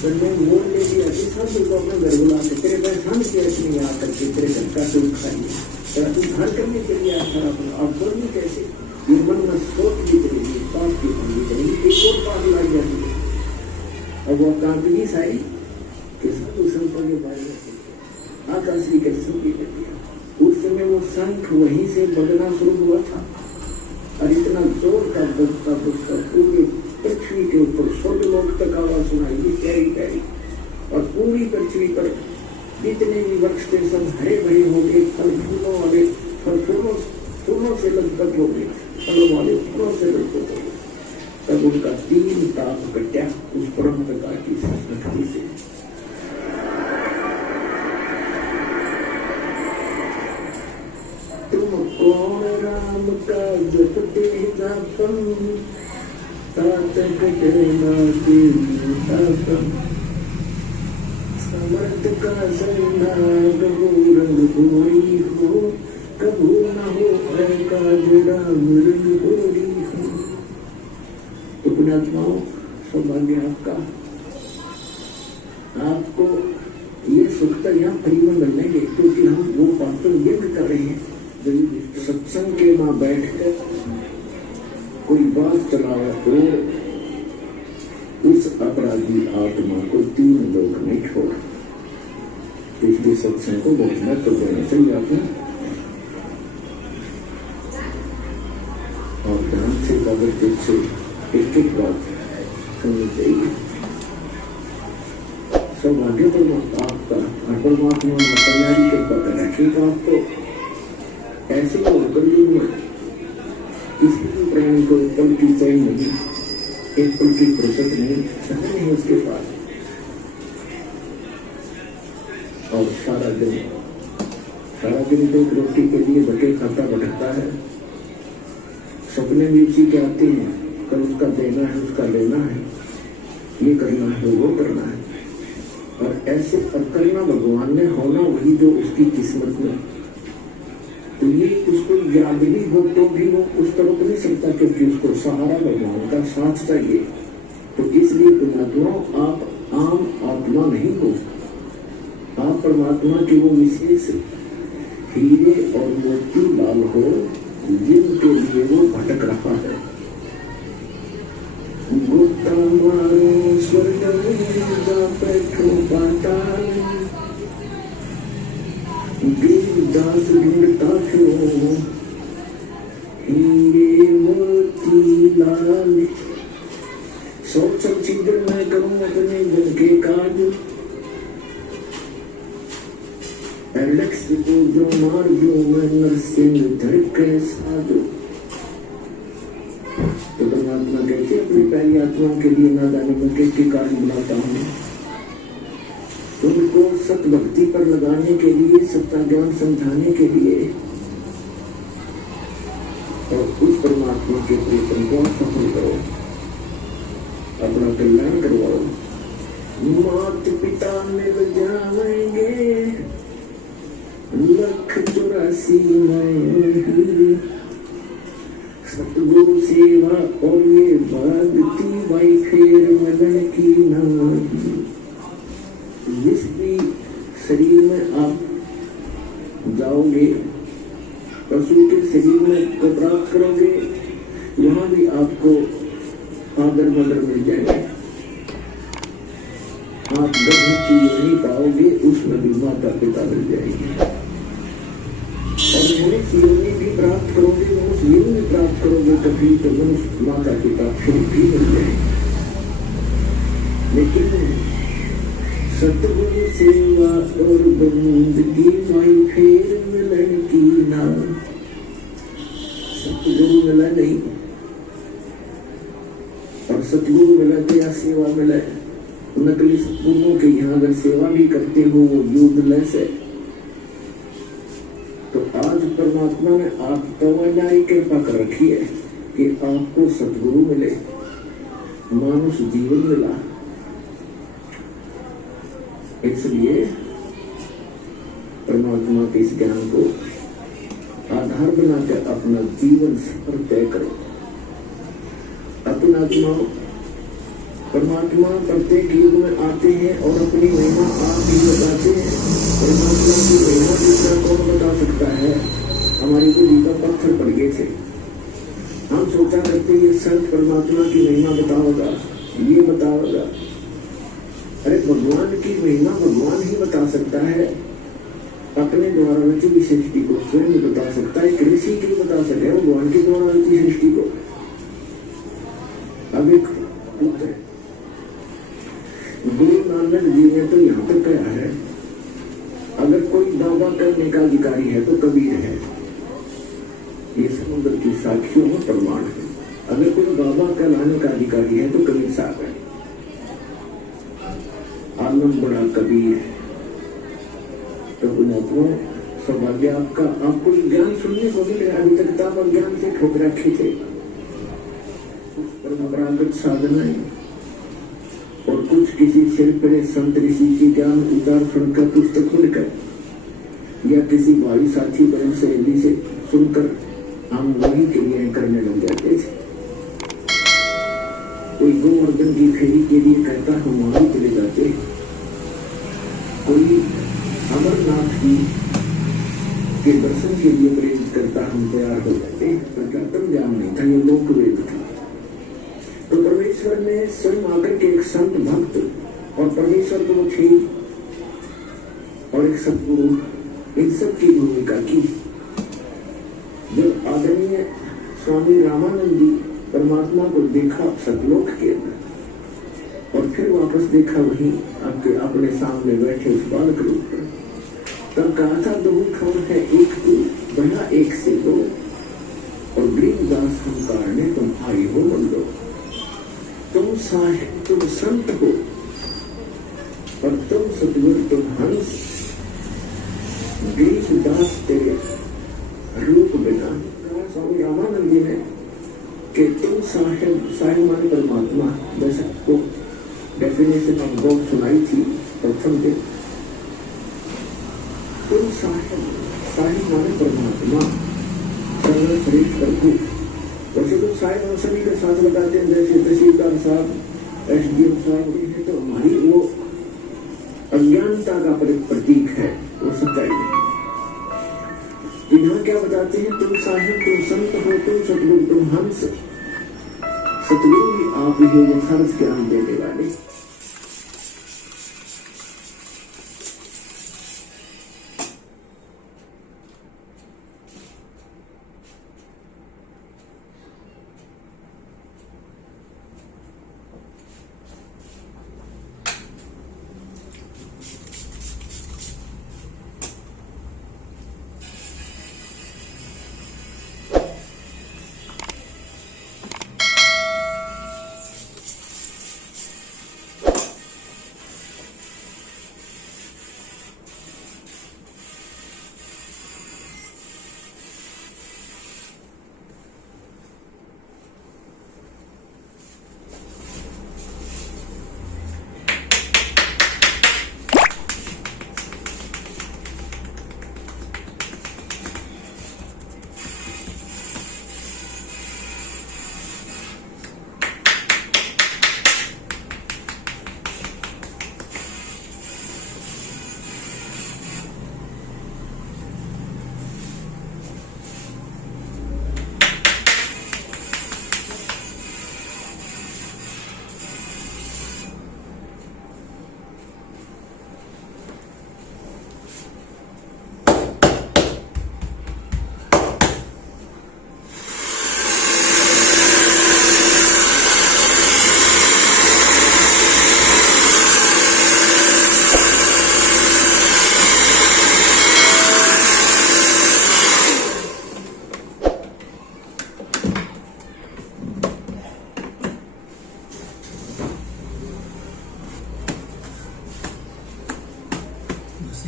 पर मैं मोल ले लिया कि सब लोग अपना घर बुला के तेरे पहचान के नहीं आ करके तेरे घर का सुख खाइए, तेरा तुम घर करने के लिए आया अपना और बोलने कैसे ये मन में सोच भी करेगी पाप की बंदी करेगी, एक और पाप लग जाती है। अब वो कांतगी साई कि सब संतों के बारे में आकाशी के सुखी कर दिया। उस समय वो शंख वहीं से बजना शुरू हुआ था और इतना जोर का बजता बजता पूरी पृथ्वी के ऊपर स्वर्गलोक तक आवाज सुनाई दी प्यारी प्यारी, और पूरी पृथ्वी पर जितने भी वृक्ष थे सब हरे भरे हो गए, फल फूलों वाले फल फूलों से लगभग हो गए, फलों वाले फलों से लगभग हो गए। तब उनका 3 ताप कटा उस परम प्रकार की शक्ति से। तुम कौन राम का जपते जापन समर्थ का सेनाग हो रंग होरी हो, कबू न हो का जुड़ा मृग होरी हो। तो पुण्यात्माओं सौभाग्य आपका, आपको ये सुखता यहाँ फ्री में मिलेंगे क्योंकि हम वो बातों यज्ञ कर रहे हैं। सत्संग के वहां बैठ कर कोई बात चलाया तो उस अपराधी आत्मा को 3 लोग नहीं छोड़ा। इसलिए सत्संग को बहुत महत्व देना चाहिए आपने, और ध्यान से कागज से एक बात सुननी चाहिए। सौभाग्य परमात्मा आपका और परमात्मा ने तैयारी के पता रखेगा आपको। ऐसे होकर में किसी भी प्राणी को पल की चैन नहीं, एक पल की फुर्सत नहीं उसके पास, और सारा दिन तो रोटी के लिए भटके खाता भटकता है। सपने भी उसी के आते हैं, कल उसका देना है उसका लेना है, ये करना है वो करना है, और ऐसे करना भगवान ने होना वही जो उसकी किस्मत में। तो ये उसको याद भी हो तो भी वो उस तरफ नहीं सकता क्योंकि उसको सहारा भगवान का साथ चाहिए। तो इसलिए पुण्यात्माओं आप आम आत्मा नहीं हो, आप परमात्मा के वो विशेष हीरे और मोती लाल हो जिनके लिए वो भटक रहा है। गोता मारो स्वर्ग में बैठो पाताल, दास ढूंढता क्यों हीरे मोती लाल। सोच छिद्र मैं करूं अपने जन के काज, एलेक्स को जो मार जो मैं नरसिंह धर के साजो। तो परमात्मा कहते अपनी प्यारी आत्मा के लिए नादानी में के कारण बुलाता हूँ, उनको सत भक्ति पर लगाने के लिए, सत्ता ज्ञान समझाने के लिए, और उस परमात्मा के प्रीतम को सफल करो, अपना कल्याण करवाओ। मात पिता मिल जाएंगे 184 में, सतगुरु सेवा और ये भक्ति भाई फेर मिलन की नहीं। जिस भी शरीर में आप जाओगे, पशु के शरीर में को प्राप्त करोगे, वहां भी आपको आदर बदर मिल जाएगा। आप गधे की नहीं पाओगे, उसमें भी माता पिता मिल जाएंगे, और मनुष्य योनि भी प्राप्त करोगे, मनुष्य योनि प्राप्त करोगे कभी तो मनुष्य माता पिता फिर भी मिल जाएंगे। लेकिन सतगुरु सेवा और बंदगी माई फेर मिलन की ना। सतगुरु मिला नहीं, और सतगुरु मिला तो या सेवा मिला, नकली सतगुरुओं के यहाँ अगर सेवा भी करते हो वो यूजलेस है। तो आज परमात्मा ने आप तवज्जो कृपा कर रखी है कि आपको सतगुरु मिले, मानुष जीवन मिला। इसलिए परमात्मा के इस ज्ञान को आधार बनाकर अपना जीवन सफर तय करो। अपना आत्मा परमात्मा प्रत्येक युग में आते हैं और अपनी महिमा आप ही बताते हैं। परमात्मा की महिमा दूसरा कौन बता सकता है? हमारी बुद्धि का पत्थर पड़ गए थे। हम सोचा करते ये संत परमात्मा की महिमा बताओगा, ये बताओगा। अरे भगवान की महिमा भगवान ही बता सकता है। अपने द्वारा रची हुई सृष्टि को स्वयं बता सकता है। ऋषि क्यों बता सके भगवान के द्वारा रची सृष्टि को? अब एक पुत्र गुरु नानक जी ने तो यहाँ तक कहा है, अगर कोई दावा करने का अधिकारी है तो कबीर है। ये समुद्र की साखियों में प्रमाण है। अगर कोई बाबा कहलाने का अधिकारी है तो कबीर साहब है। आलम बड़ा कबीर है। तो पुण्यात्मा सौभाग्य आपका, आपको ज्ञान सुनने को मिले। अभी तक किताब और ज्ञान से ठोक रखे थे। परंपरागत साधनाएं और कुछ किसी सिर पड़े संत ऋषि की ज्ञान उतार सुनकर पुस्तक खुलकर या किसी भाई साथी बहन सहेली से सुनकर हम वही क्रियाएं करने लग जाते थे। कोई गोवर्धन की फेरी के लिए कहता हम वहां चले जाते। कोई अमरनाथ की के दर्शन के लिए प्रेरित करता हम तैयार हो जाते। प्रकातम ज्ञान नहीं था, ये लोक वेद था। तो परमेश्वर ने स्वयं आकर के एक संत भक्त और परमेश्वर तो वो थे और एक सतगुरु, इन सब की भूमिका की। जब आदरणीय स्वामी रामानंद जी परमात्मा को देखा सतलोक के अंदर और फिर वापस देखा वहीं आपके अपने सामने बैठे उस बालक रूप में, तब कहा था दो ठोर है एक तू बना एक से दो और गरीबदास हम कारणे तुम आई हो बंदो। तुम साहिब तुम संत हो और तुम सतगुरु तुम हंस। गरीबदास तेरे रूप बिना स्वामी रामानंद जी ने कि तुम साहिब माने परमात्मा। जैसे आपको डेफिनेशन ऑफ गॉड सुनाई थी प्रथम दिन। तुम साहिब माने परमात्मा, सर्वश्रेष्ठ प्रभु। वैसे तो साहिब सभी के साथ बताते हैं, जैसे तहसीलदार साहब, एसडीएम साहब है, तो हमारी वो अज्ञानता का प्रतीक है, वो सच्चाई नहीं। यहाँ क्या बताते हैं? तुम साहिब तुम संत हो, तुम सतगुरु तुम हंस। सतगुरु भी आप ही हो यथार्थ ज्ञान देने वाले।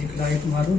एक लाइट मारो।